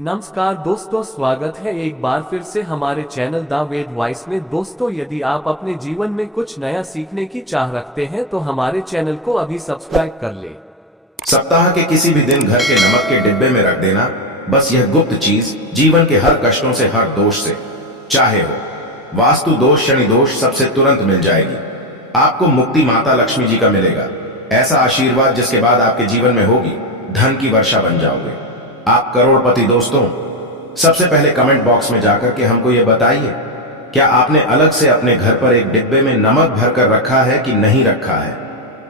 नमस्कार दोस्तों, स्वागत है एक बार फिर से हमारे चैनल द वेद वॉइस में। दोस्तों, यदि आप अपने जीवन में कुछ नया सीखने की चाह रखते हैं तो हमारे चैनल को अभी सब्सक्राइब कर ले। सप्ताह के किसी भी दिन घर के नमक के डिब्बे में रख देना, बस यह गुप्त चीज जीवन के हर कष्टों से, हर दोष से, चाहे हो वास्तु दोष, शनि दोष, सबसे तुरंत मिल जाएगी। आपको मुक्ति माता लक्ष्मी जी का मिलेगा, ऐसा आशीर्वाद जिसके बाद आपके जीवन में होगी धन की वर्षा बन जाओगे, आप करोड़पति। दोस्तों, सबसे पहले कमेंट बॉक्स में जाकर के हमको यह बताइए, क्या आपने अलग से अपने घर पर एक डिब्बे में नमक भरकर रखा है कि नहीं रखा है?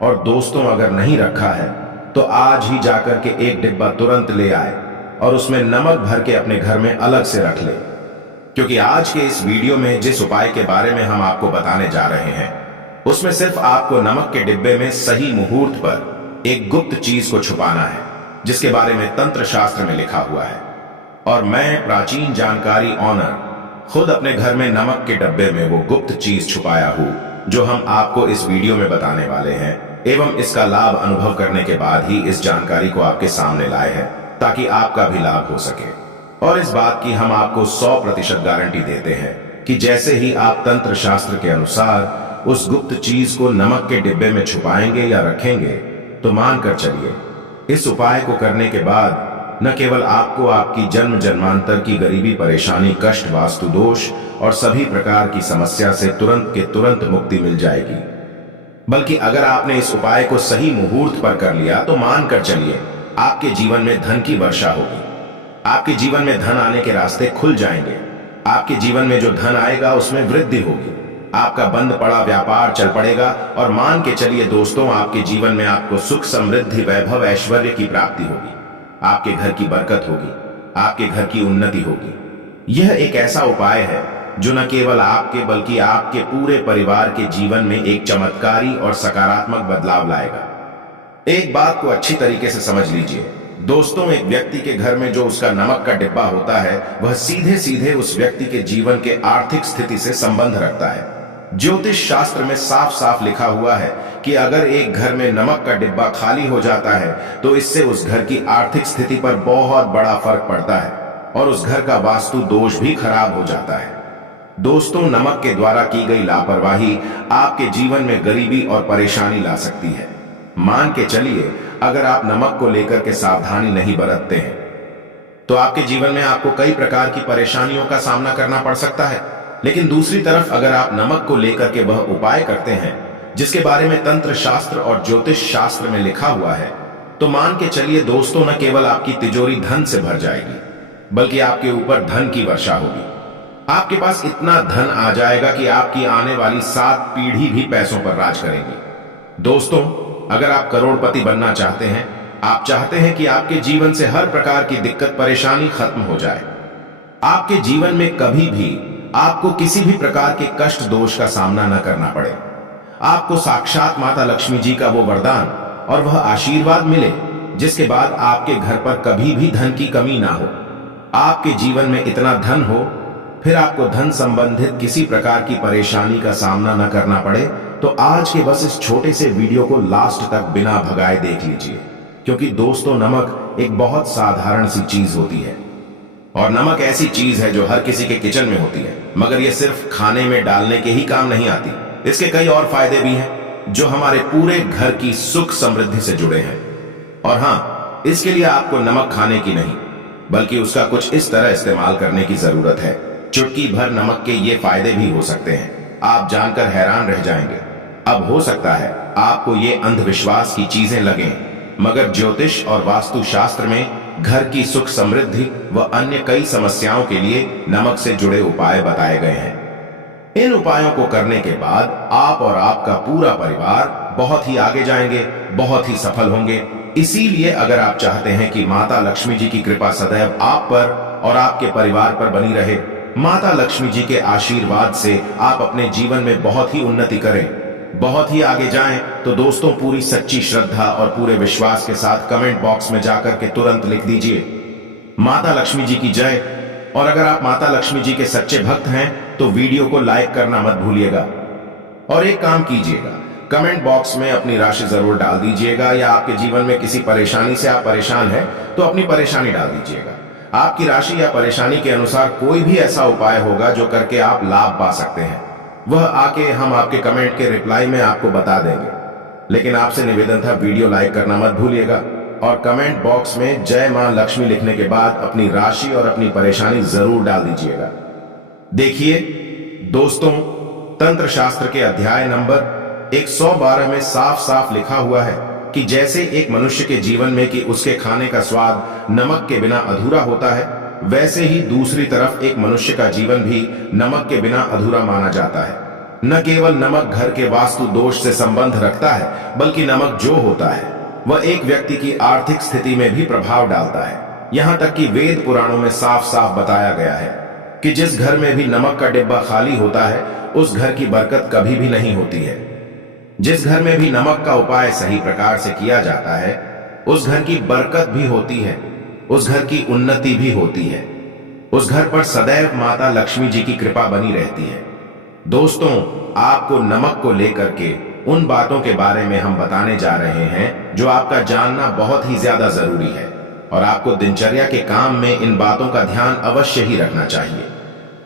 और दोस्तों, अगर नहीं रखा है तो आज ही जाकर के एक डिब्बा तुरंत ले आए और उसमें नमक भर के अपने घर में अलग से रख ले, क्योंकि आज के इस वीडियो में जिस उपाय के बारे में हम आपको बताने जा रहे हैं उसमें सिर्फ आपको नमक के डिब्बे में सही मुहूर्त पर एक गुप्त चीज को छुपाना है, जिसके बारे में तंत्र शास्त्र में लिखा हुआ है। और मैं प्राचीन जानकारी ऑनर खुद अपने घर में नमक के डब्बे में वो गुप्त चीज छुपाया हूं, जो हम आपको इस वीडियो में बताने वाले हैं, एवं इसका लाभ अनुभव करने के बाद ही इस जानकारी को आपके सामने लाए हैं, ताकि आपका भी लाभ हो सके। और इस बात की हम आपको 100% गारंटी देते हैं कि जैसे ही आप तंत्र शास्त्र के अनुसार उस गुप्त चीज को नमक के डिब्बे में छुपाएंगे या रखेंगे, तो मानकर चलिए, इस उपाय को करने के बाद न केवल आपको आपकी जन्म जन्मांतर की गरीबी, परेशानी, कष्ट, वास्तु दोष और सभी प्रकार की समस्या से तुरंत के तुरंत मुक्ति मिल जाएगी, बल्कि अगर आपने इस उपाय को सही मुहूर्त पर कर लिया तो मानकर चलिए आपके जीवन में धन की वर्षा होगी। आपके जीवन में धन आने के रास्ते खुल जाएंगे। आपके जीवन में जो धन आएगा उसमें वृद्धि होगी। आपका बंद पड़ा व्यापार चल पड़ेगा और मान के चलिए दोस्तों, आपके जीवन में आपको सुख, समृद्धि, वैभव, ऐश्वर्य की प्राप्ति होगी। आपके घर की बरकत होगी, आपके घर की उन्नति होगी। यह एक ऐसा उपाय है जो न केवल आपके बल्कि आपके पूरे परिवार के जीवन में एक चमत्कारी और सकारात्मक बदलाव लाएगा। एक बात को अच्छी तरीके से समझ लीजिए दोस्तों, एक व्यक्ति के घर में जो उसका नमक का डिब्बा होता है वह सीधे सीधे उस व्यक्ति के जीवन के आर्थिक स्थिति से संबंध रखता है। ज्योतिष शास्त्र में साफ साफ लिखा हुआ है कि अगर एक घर में नमक का डिब्बा खाली हो जाता है तो इससे उस घर की आर्थिक स्थिति पर बहुत बड़ा फर्क पड़ता है और उस घर का वास्तु दोष भी खराब हो जाता है। दोस्तों, नमक के द्वारा की गई लापरवाही आपके जीवन में गरीबी और परेशानी ला सकती है। मान के चलिए, अगर आप नमक को लेकर के सावधानी नहीं बरतते हैं तो आपके जीवन में आपको कई प्रकार की परेशानियों का सामना करना पड़ सकता है। लेकिन दूसरी तरफ अगर आप नमक को लेकर के वह उपाय करते हैं जिसके बारे में तंत्र शास्त्र और ज्योतिष शास्त्र में लिखा हुआ है, तो मान के चलिए दोस्तों, न केवल आपकी तिजोरी धन से भर जाएगी बल्कि आपके ऊपर धन की वर्षा होगी। आपके पास इतना धन आ जाएगा कि आपकी आने वाली 7 पीढ़ी भी पैसों पर राज करेंगी। दोस्तों, अगर आप करोड़पति बनना चाहते हैं, आप चाहते हैं कि आपके जीवन से हर प्रकार की दिक्कत, परेशानी खत्म हो जाए, आपके जीवन में कभी भी आपको किसी भी प्रकार के कष्ट दोष का सामना न करना पड़े, आपको साक्षात माता लक्ष्मी जी का वो वरदान और वह आशीर्वाद मिले जिसके बाद आपके घर पर कभी भी धन की कमी ना हो, आपके जीवन में इतना धन हो, फिर आपको धन संबंधित किसी प्रकार की परेशानी का सामना न करना पड़े, तो आज के बस इस छोटे से वीडियो को लास्ट तक बिना भगाए देख लीजिए, क्योंकि दोस्तों, नमक एक बहुत साधारण सी चीज होती है और नमक ऐसी चीज है जो हर किसी के किचन में होती है, मगर यह सिर्फ खाने में डालने के ही काम नहीं आती। इसके कई और फायदे भी हैं जो हमारे पूरे घर की सुख समृद्धि से जुड़े हैं। और हाँ, इसके लिए आपको नमक खाने की नहीं बल्कि उसका कुछ इस तरह इस्तेमाल करने की जरूरत है। चुटकी भर नमक के ये फायदे भी हो सकते हैं, आप जानकर हैरान रह जाएंगे। अब हो सकता है आपको ये अंधविश्वास की चीजें लगें, मगर ज्योतिष और वास्तु शास्त्र में घर की सुख समृद्धि व अन्य कई समस्याओं के लिए नमक से जुड़े उपाय बताए गए हैं। इन उपायों को करने के बाद आप और आपका पूरा परिवार बहुत ही आगे जाएंगे, बहुत ही सफल होंगे। इसीलिए अगर आप चाहते हैं कि माता लक्ष्मी जी की कृपा सदैव आप पर और आपके परिवार पर बनी रहे, माता लक्ष्मी जी के आशीर्वाद से आप अपने जीवन में बहुत ही उन्नति करें, बहुत ही आगे जाएं, तो दोस्तों, पूरी सच्ची श्रद्धा और पूरे विश्वास के साथ कमेंट बॉक्स में जाकर के तुरंत लिख दीजिए माता लक्ष्मी जी की जय। और अगर आप माता लक्ष्मी जी के सच्चे भक्त हैं तो वीडियो को लाइक करना मत भूलिएगा। और एक काम कीजिएगा, कमेंट बॉक्स में अपनी राशि जरूर डाल दीजिएगा, या आपके जीवन में किसी परेशानी से आप परेशान हैं तो अपनी परेशानी डाल दीजिएगा। आपकी राशि या परेशानी के अनुसार कोई भी ऐसा उपाय होगा जो करके आप लाभ पा सकते हैं, वह आके हम आपके कमेंट के रिप्लाई में आपको बता देंगे। लेकिन आपसे निवेदन था, वीडियो लाइक करना मत भूलिएगा और कमेंट बॉक्स में जय मां लक्ष्मी लिखने के बाद अपनी राशि और अपनी परेशानी जरूर डाल दीजिएगा। देखिए दोस्तों, तंत्र शास्त्र के अध्याय नंबर 112 में साफ साफ लिखा हुआ है कि जैसे एक मनुष्य के जीवन में कि उसके खाने का स्वाद नमक के बिना अधूरा होता है, वैसे ही दूसरी तरफ एक मनुष्य का जीवन भी नमक के बिना अधूरा माना जाता है। न केवल नमक घर के वास्तु दोष से संबंध रखता है, बल्कि नमक जो होता है वह एक व्यक्ति की आर्थिक स्थिति में भी प्रभाव डालता है। यहां तक कि वेद पुराणों में साफ साफ बताया गया है कि जिस घर में भी नमक का डिब्बा खाली होता है, उस घर की बरकत कभी भी नहीं होती है। जिस घर में भी नमक का उपाय सही प्रकार से किया जाता है, उस घर की बरकत भी होती है, उस घर की उन्नति भी होती है, उस घर पर सदैव माता लक्ष्मी जी की कृपा बनी रहती है। दोस्तों, आपको नमक को लेकर के उन बातों के बारे में हम बताने जा रहे हैं जो आपका जानना बहुत ही ज्यादा जरूरी है और आपको दिनचर्या के काम में इन बातों का ध्यान अवश्य ही रखना चाहिए,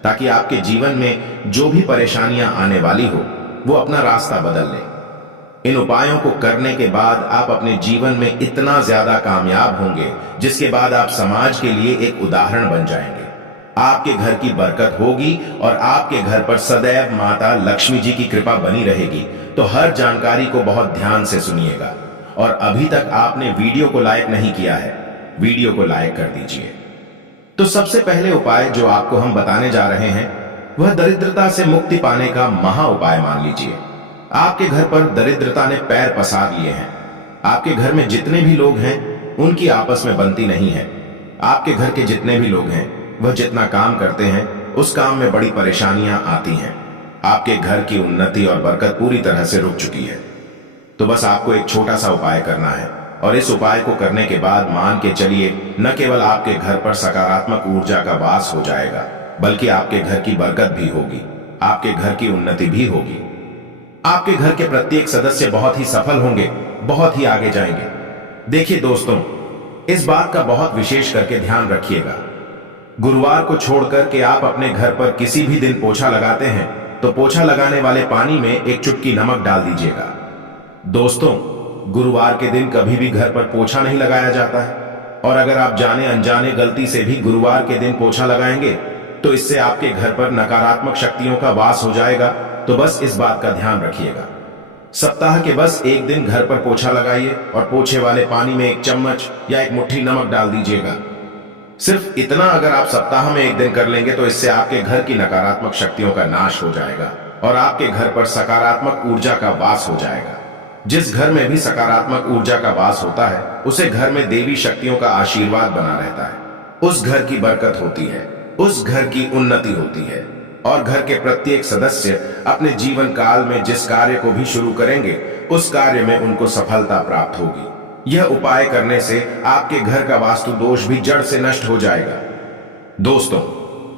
ताकि आपके जीवन में जो भी परेशानियां आने वाली हो वो अपना रास्ता बदल ले। इन उपायों को करने के बाद आप अपने जीवन में इतना ज्यादा कामयाब होंगे जिसके बाद आप समाज के लिए एक उदाहरण बन जाएंगे। आपके घर की बरकत होगी और आपके घर पर सदैव माता लक्ष्मी जी की कृपा बनी रहेगी। तो हर जानकारी को बहुत ध्यान से सुनिएगा और अभी तक आपने वीडियो को लाइक नहीं किया है, वीडियो को लाइक कर दीजिए। तो सबसे पहले उपाय जो आपको हम बताने जा रहे हैं वह दरिद्रता से मुक्ति पाने का महा उपाय मान लीजिए। आपके घर पर दरिद्रता ने पैर पसार लिए हैं। आपके घर में जितने भी लोग हैं उनकी आपस में बनती नहीं है। आपके घर के जितने भी लोग हैं वह जितना काम करते हैं उस काम में बड़ी परेशानियां आती हैं। आपके घर की उन्नति और बरकत पूरी तरह से रुक चुकी है। तो बस आपको एक छोटा सा उपाय करना है और इस उपाय को करने के बाद मान के चलिए न केवल आपके घर पर सकारात्मक ऊर्जा का वास हो जाएगा, बल्कि आपके घर की बरकत भी होगी, आपके घर की उन्नति भी होगी। आपके घर के प्रत्येक सदस्य बहुत ही सफल होंगे, बहुत ही आगे जाएंगे। देखिए दोस्तों, इस बात का बहुत विशेष करके ध्यान रखिएगा। गुरुवार को छोड़कर के आप अपने घर पर किसी भी दिन पोछा लगाते हैं तो पोछा लगाने वाले पानी में एक चुटकी नमक डाल दीजिएगा। दोस्तों, गुरुवार के दिन कभी भी घर पर पोछा नहीं लगाया जाता है और अगर आप जाने अनजाने गलती से भी गुरुवार के दिन पोछा लगाएंगे तो इससे आपके घर पर नकारात्मक शक्तियों का वास हो जाएगा। तो बस इस बात का ध्यान रखिएगा। सप्ताह के बस एक दिन घर पर पोछा लगाइए और पोछे वाले पानी में एक चम्मच या एक मुट्ठी नमक डाल दीजिएगा। सिर्फ इतना अगर आप सप्ताह में एक दिन कर लेंगे तो इससे आपके घर की नकारात्मक शक्तियों का नाश हो जाएगा और आपके घर पर सकारात्मक ऊर्जा का वास हो जाएगा। जिस घर में भी सकारात्मक ऊर्जा का वास होता है उसे घर में देवी शक्तियों का आशीर्वाद बना रहता है। उस घर की बरकत होती है, उस घर की उन्नति होती है और घर के प्रत्येक सदस्य अपने जीवन काल में जिस कार्य को भी शुरू करेंगे उस कार्य में उनको सफलता प्राप्त होगी। यह उपाय करने से आपके घर का वास्तु दोष भी जड़ से नष्ट हो जाएगा। दोस्तों,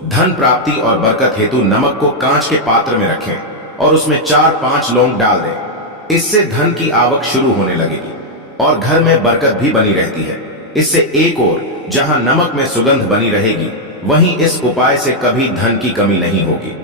धन प्राप्ति और बरकत हेतु नमक को कांच के पात्र में रखें और उसमें 4-5 लौंग डाल दें। इससे धन की आवक शुरू होने लगेगी और घर में बरकत भी बनी रहती है। इससे एक और जहां नमक में सुगंध बनी रहेगी, वहीं इस उपाय से कभी धन की कमी नहीं होगी।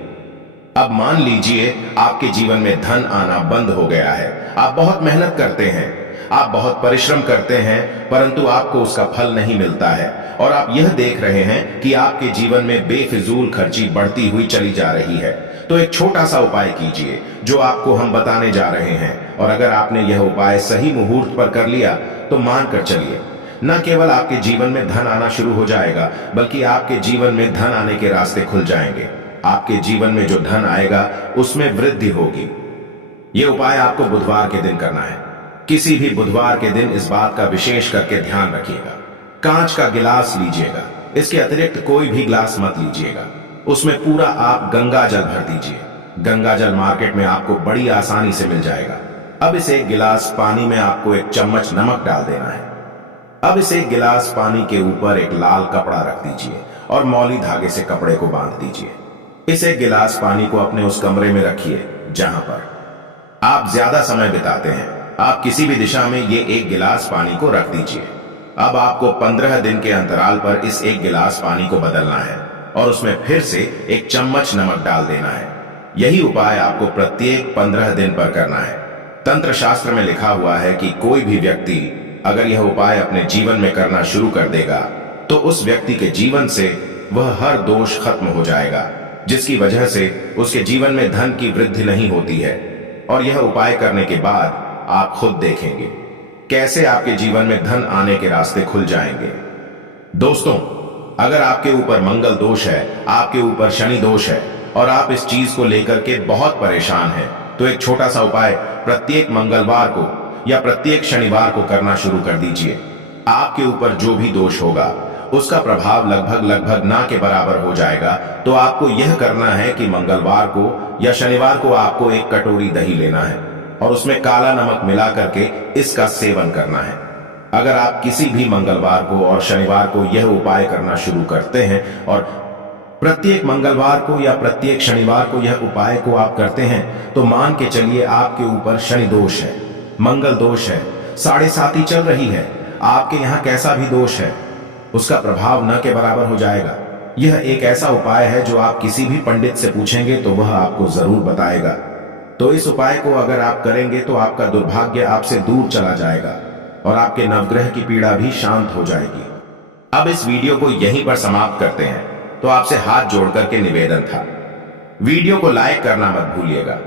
अब मान लीजिए आपके जीवन में धन आना बंद हो गया है। आप बहुत मेहनत करते हैं, आप बहुत परिश्रम करते हैं, परंतु आपको उसका फल नहीं मिलता है और आप यह देख रहे हैं कि आपके जीवन में बेफिजूल खर्ची बढ़ती हुई चली जा रही है। तो एक छोटा सा उपाय कीजिए जो आपको हम बताने जा रहे हैं और अगर आपने यह उपाय सही मुहूर्त पर कर लिया तो मानकर चलिए, न केवल आपके जीवन में धन आना शुरू हो जाएगा, बल्कि आपके जीवन में धन आने के रास्ते खुल जाएंगे। आपके जीवन में जो धन आएगा उसमें वृद्धि होगी। यह उपाय आपको बुधवार के दिन करना है। किसी भी बुधवार के दिन इस बात का विशेष करके ध्यान रखिएगा। कांच का गिलास लीजिएगा, इसके अतिरिक्त कोई भी गिलास मत लीजिएगा। उसमें पूरा आप गंगा जल भर दीजिए। गंगा जल मार्केट में आपको बड़ी आसानी से मिल जाएगा। अब इस एक गिलास पानी में आपको एक चम्मच नमक डाल देना है। अब इस एक गिलास पानी के ऊपर एक लाल कपड़ा रख दीजिए और मौली धागे से कपड़े को बांध दीजिए। इस एक गिलास पानी को अपने उस कमरे में रखिए जहां पर आप ज्यादा समय बिताते हैं। आप किसी भी दिशा में ये एक गिलास पानी को रख दीजिए। अब आपको 15 दिन के अंतराल पर इस एक गिलास पानी को बदलना है और उसमें फिर से एक चम्मच नमक डाल देना है। यही उपाय आपको प्रत्येक 15 दिन पर करना है। तंत्र शास्त्र में लिखा हुआ है कि कोई भी व्यक्ति अगर यह उपाय अपने जीवन में करना शुरू कर देगा तो उस व्यक्ति के जीवन से वह हर दोष खत्म हो जाएगा, जिसकी वजह से उसके जीवन में धन की वृद्धि नहीं होती है। और यह उपाय करने के बाद आप खुद देखेंगे कैसे आपके जीवन में धन आने के रास्ते खुल जाएंगे। दोस्तों, अगर आपके ऊपर मंगल दोष है, आपके ऊपर शनि दोष है और आप इस चीज को लेकर के बहुत परेशान हैं, तो एक छोटा सा उपाय प्रत्येक मंगलवार को या प्रत्येक शनिवार को करना शुरू कर दीजिए। आपके ऊपर जो भी दोष होगा उसका प्रभाव लगभग ना के बराबर हो जाएगा। तो आपको यह करना है कि मंगलवार को या शनिवार को आपको एक कटोरी दही लेना है और उसमें काला नमक मिला करके इसका सेवन करना है। अगर आप किसी भी मंगलवार को और शनिवार को यह उपाय करना शुरू करते हैं और प्रत्येक मंगलवार को या प्रत्येक शनिवार को यह उपाय को आप करते हैं, तो मान के चलिए आपके ऊपर शनि दोष है, मंगल दोष है, 7.5 चल रही है, आपके यहाँ कैसा भी दोष है उसका प्रभाव न के बराबर हो जाएगा। यह एक ऐसा उपाय है जो आप किसी भी पंडित से पूछेंगे तो वह आपको जरूर बताएगा। तो इस उपाय को अगर आप करेंगे तो आपका दुर्भाग्य आपसे दूर चला जाएगा और आपके नवग्रह की पीड़ा भी शांत हो जाएगी। अब इस वीडियो को यहीं पर समाप्त करते हैं। तो आपसे हाथ जोड़ करके निवेदन था, वीडियो को लाइक करना मत भूलिएगा।